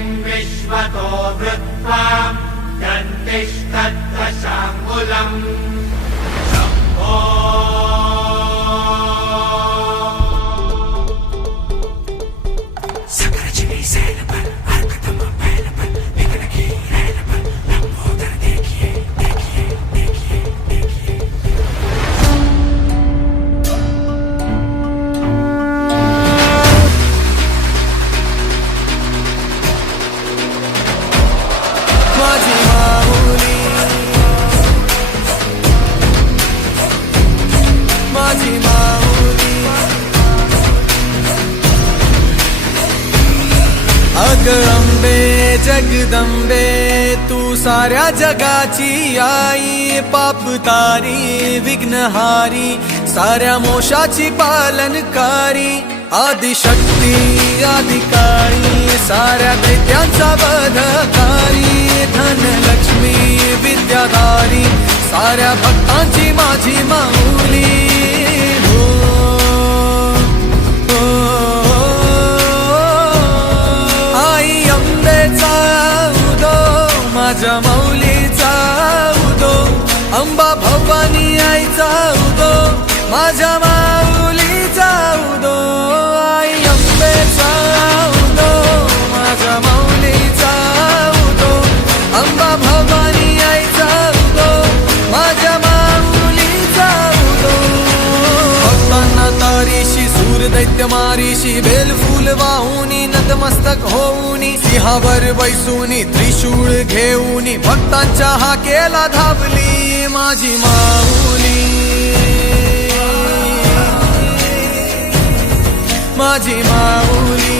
लक्ष्मीं विश्वतो वृत्वा दन्तिष्ठद्दशाङ्गुलम् शम्भो सकरजनी सैल पर हरकतम पहल पर विघ्न की रैल पर लंबोदर देखिए देखिए देखिए देखिए माझी माऊली माझी माऊली अग अंबे जगदंबे तू साऱ्या जगाची आई पाप तारी विघ्नहारी साऱ्या मोशाची पालनकारी आदिशक्ती आदिकाळी साऱ्या दैत्यांचा वधकारी धनलक्ष्मी विद्याधारी साऱ्या भक्तांची माझी माऊली हो, हो, आई अंबेचा उदो माझ्या माऊलीचा उदो अंबा भवानी आईचा उदो माझ्या माऊलीचा उदो आई अंबेचा उदो माझ्या माऊलीचा उदो अंबा भवानी आईचा उदो माझ्या माऊलीचा उदो भक्तांना तारीशी सूर दैत्य मारीशी बेल फूल वाहुनी नतमस्तक होऊनी सिंहावर बैसूनी त्रिशूळ घेऊनी भक्तांच्या हाकेला धावली माझी माऊली माझी माऊली